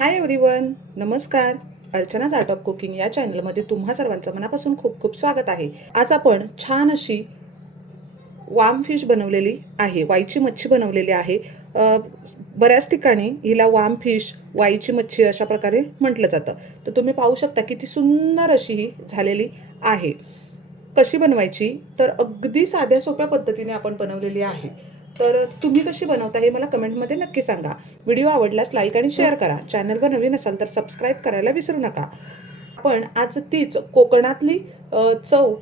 Hi everyone, नमस्कार. अर्चनाज art of cooking या चॅनलमध्ये तुम्हा सर्वांचं मनापासून खूप खूप स्वागत आहे. आज आपण छान अशी वाम फिश बनवलेली आहे, वाईची मच्छी बनवलेली आहे. बऱ्याच ठिकाणी हिला वाम फिश, वाईची मच्छी अशा प्रकारे म्हटलं जातं. तर तुम्ही पाहू शकता किती सुंदर अशी ही झालेली आहे. कशी बनवायची तर अगदी साध्या सोप्या पद्धतीने आपण बनवलेली आहे. तर तुम्ही कशी बनवता हे मला कमेंटमध्ये नक्की सांगा. व्हिडिओ आवडल्यास लाईक आणि शेअर करा. चॅनलवर नवीन असाल तर सबस्क्राईब करायला विसरू नका. आपण आज तीच कोकणातली चव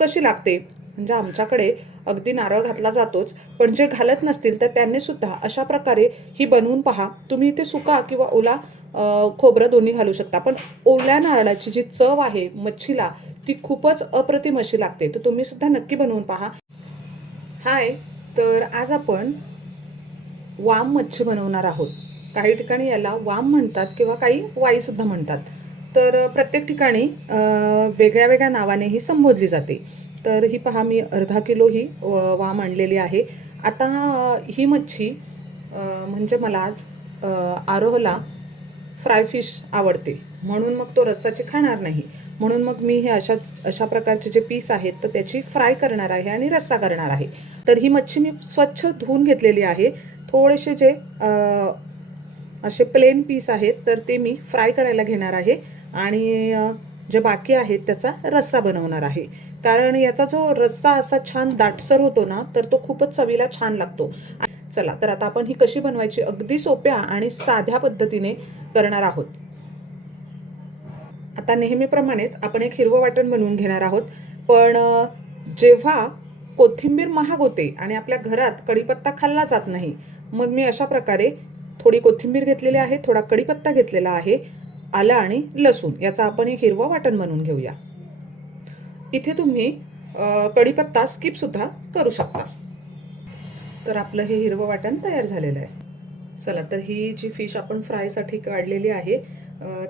कशी लागते, म्हणजे आमच्याकडे अगदी नारळ घातला जातोच, पण जे घालत नसतील तर त्यांनी सुद्धा अशा प्रकारे ही बनवून पहा. तुम्ही इथे सुका किंवा ओला खोबरं दोन्ही घालू शकता, पण ओल्या नारळाची जी चव आहे मच्छीला ती खूपच अप्रतिम अशी लागते. तर तुम्ही सुद्धा नक्की बनवून पहा. हाय, तर आज आपण वाम मच्छी बनवणार आहोत. काही ठिकाणी याला वाम म्हणतात किंवा काही वाईसुद्धा म्हणतात. तर प्रत्येक ठिकाणी वेगळ्या वेगळ्या नावाने ही संबोधली जाते. तर ही पहा, मी अर्धा किलो ही वाम आणलेली आहे. आता ही मच्छी म्हणजे मला आज आरोहला फ्राय फिश आवडते, म्हणून मग तो रस्साची खाणार नाही. म्हणून मग मी हे अशा प्रकारचे जे पीस आहेत तर त्याची फ्राय करणार आहे आणि रस्सा करणार आहे. तर ही मच्छी मी स्वच्छ धुवून घेतलेली आहे. थोडेसे जे असे प्लेन पीस आहेत तर ते मी फ्राय करायला घेणार आहे आणि जे बाकी आहेत त्याचा रस्सा बनवणार आहे. कारण याचा जो रस्सा असा छान दाटसर होतो ना, तर तो खूपच चवीला छान लागतो. चला, तर आता आपण ही कशी बनवायची अगदी सोप्या आणि साध्या पद्धतीने करणार आहोत. आता नेहमीप्रमाणेच आपण एक हिरवं वाटण बनवून घेणार आहोत. पण जेव्हा कोथिंबीर महाग होते आणि आपल्या घरात कढीपत्ता खाल्ला जात नाही, मग मी अशा प्रकारे थोडी कोथिंबीर घेतलेली आहे, थोडा कढीपत्ता घेतलेला आहे, आलं आणि लसूण याचा आपण एक हिरवं वाटण बनवून घेऊया. इथे तुम्ही कढीपत्ता स्किप सुद्धा करू शकता. तर आपलं हे हिरवं वाटण तयार झालेलं आहे. चला, तर ही जी फिश आपण फ्रायसाठी काढलेली आहे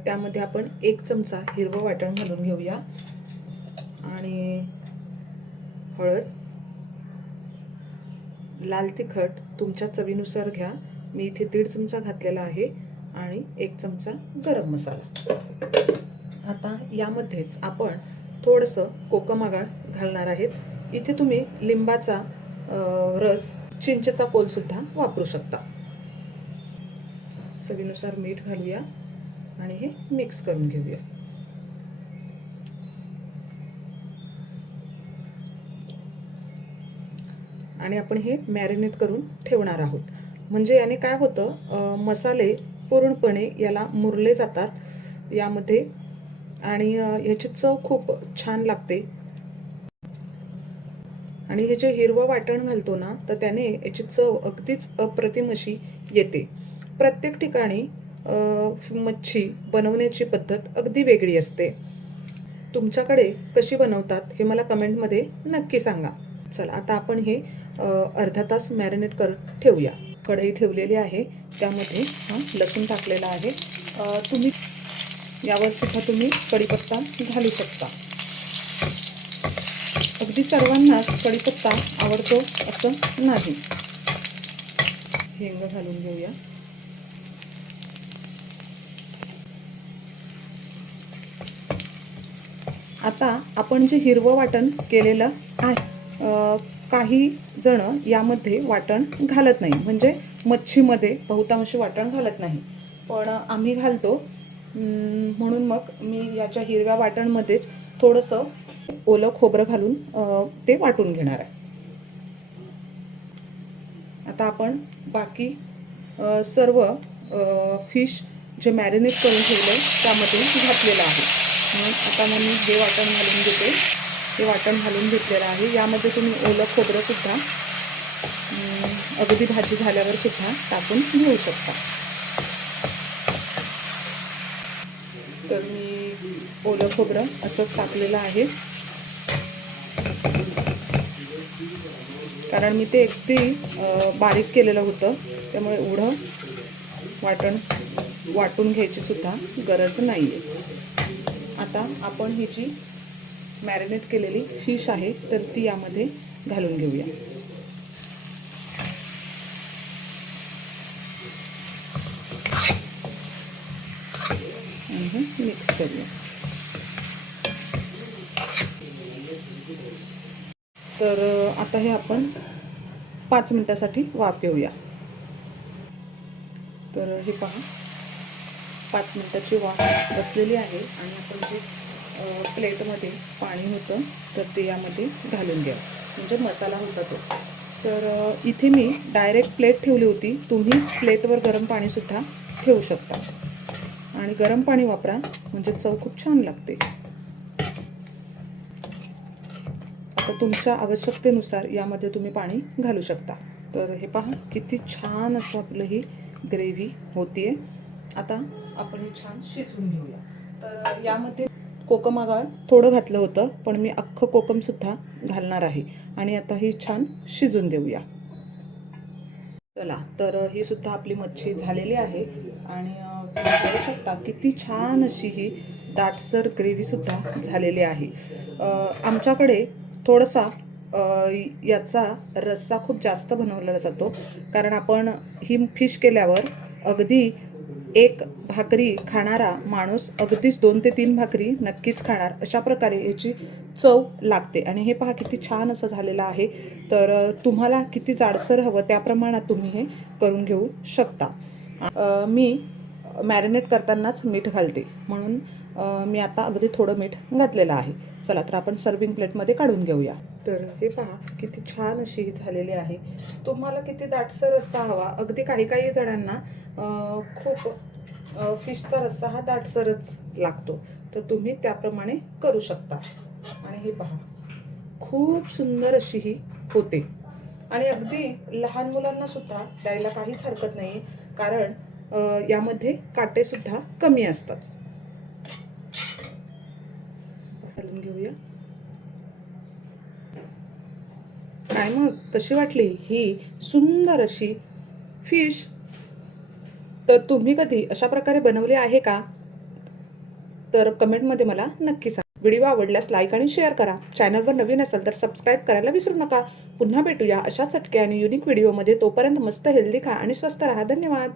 त्यामध्ये आपण 1 चमचा हिरवं वाटण घालून घेऊया आणि हळद, लाल तिखट तुमच्या चवीनुसार घ्या. मी इथे 1.5 चमचा घातलेला आहे आणि 1 चमचा गरम मसाला. आता यामध्येच आपण थोडंसं कोकम आगळ घालणार आहेत. इथे तुम्ही लिंबाचा रस, चिंचेचा कोलसुद्धा वापरू शकता. चवीनुसार मीठ घालूया आणि हे मिक्स करून घेऊया. आणि आपण हे मॅरिनेट करून ठेवणार आहोत. म्हणजे याने काय होतं, मसाले पूर्णपणे याला मुरले जातात यामध्ये आणि याची चव खूप छान लागते. आणि हे जे हिरवं वाटण घालतो ना, तर त्याने याची चव अगदीच अप्रतिम अशी येते. प्रत्येक ठिकाणी मच्छी बनवण्याची पद्धत अगदी वेगळी असते. तुमच्याकडे कशी बनवतात हे मला कमेंटमध्ये नक्की सांगा. चला, आता आपण हे अर्धा तास मॅरिनेट करत ठेवूया. कढई ठेवलेली आहे, त्यामध्ये लसूण टाकलेला आहे. तुम्ही यावर सुद्धा तुम्ही कढीपत्ता घालू शकता. अगदी सर्वांनाच कढीपत्ता आवडतो असं नाही. हिंग घालून घेऊया. आता आपण जे हिरवं वाटण केलेलं आहे, काही जण यामध्ये वाटण घालत नाही, म्हणजे मच्छीमध्ये बहुतांश वाटण घालत नाही, पण आम्ही घालतो. म्हणून मग मी याच्या हिरव्या वाटणमध्येच थोडंसं ओलं खोबरं घालून ते वाटून घेणार आहे. आता आपण बाकी सर्व फिश जे मॅरिनेट करून ठेवलं त्यामध्ये घातलेलं आहे. आता मग मी हे वाटण घालून घेते. हे वाटण घालून घेतलेलं आहे. यामध्ये तुम्ही ओलं खोबरंसुद्धा अगदी भाजी झाल्यावर सुद्धा टाकून घेऊ शकता. तर मी ओलं खोबरं असंच टाकलेलं आहे, कारण मी ते अगदी बारीक केलेलं होतं, त्यामुळे एवढं वाटून घ्यायची सुद्धा गरज नाही आहे. आता आपण ही जी मॅरिनेट केलेली फिश आहे तर ती यामध्ये घालून घेऊया. मिक्स करूया. तर आता हे आपण 5 मिनिटासाठी वाफ घेऊया. तर हे पहा 5 मिनिटाची वाफ बसलेली आहे आणि आपण जे प्लेटमध्ये पाणी होतं तर ते यामध्ये घालून घ्या, म्हणजे मसाला होता तो. तर इथे मी डायरेक्ट प्लेट ठेवली होती. तुम्ही प्लेटवर गरम पाणीसुद्धा ठेवू शकता आणि गरम पाणी वापरा, म्हणजे चव खूप छान लागते. आता तुमच्या आवश्यकतेनुसार यामध्ये तुम्ही पाणी घालू शकता. तर हे पहा किती छान असं आपलं ही ग्रेव्ही होतीये. आता आपण हे छान शिजवून घेऊया. तर यामध्ये कोकम आगळ थोडं घातलं होतं, पण मी अख्खं कोकमसुद्धा घालणार आहे आणि आता ही छान शिजून देऊया. चला, तर ही सुद्धा आपली मच्छी झालेली आहे आणि तुम्ही बघू शकता किती छान अशी ही दाटसर ग्रेव्हीसुद्धा झालेली आहे. आमच्याकडे थोडासा याचा रस्सा खूप जास्त बनवलेला जातो, कारण आपण ही फिश केल्यावर अगदी एक भाकरी खाणारा माणूस अगदीच 2 ते 3 भाकरी नक्कीच खाणार, अशा प्रकारे याची चव लागते. आणि हे पहा किती छान असं झालेलं आहे. तर तुम्हाला किती जाडसर हवं त्या प्रमाणात तुम्ही हे करून घेऊ शकता. मी मॅरिनेट करतानाच मीठ घालते, म्हणून मी आता अगदी थोडं मीठ घातलेलं आहे. चला, तर आपण सर्विंग प्लेटमध्ये काढून घेऊया. तर हे पहा किती छान अशी ही झालेली आहे. तुम्हाला किती दाटसर रस्सा हवा, अगदी काही काही जणांना खूप फिशचा रस्सा हा दाटसरच लागतो, तर तुम्ही त्याप्रमाणे करू शकता. आणि हे पहा खूप सुंदर अशी ही होते आणि अगदी लहान मुलांना सुद्धा द्यायला काहीच हरकत नाही, कारण यामध्ये काटेसुद्धा कमी असतात. घालून घेऊया. काय मग कशी वाटली ही सुंदर अशी फिश? तर तुम्ही कधी अशा प्रकारे बनवले आहे का? तर कमेंटमध्ये मला नक्की सांगा. व्हिडिओ आवडल्यास लाईक आणि शेअर करा. चॅनलवर नवीन असाल तर सबस्क्राईब करायला विसरू नका. पुन्हा भेटूया अशा चटके आणि युनिक व्हिडिओमध्ये. तोपर्यंत मस्त हेल्दी खा आणि स्वस्त राहा. धन्यवाद.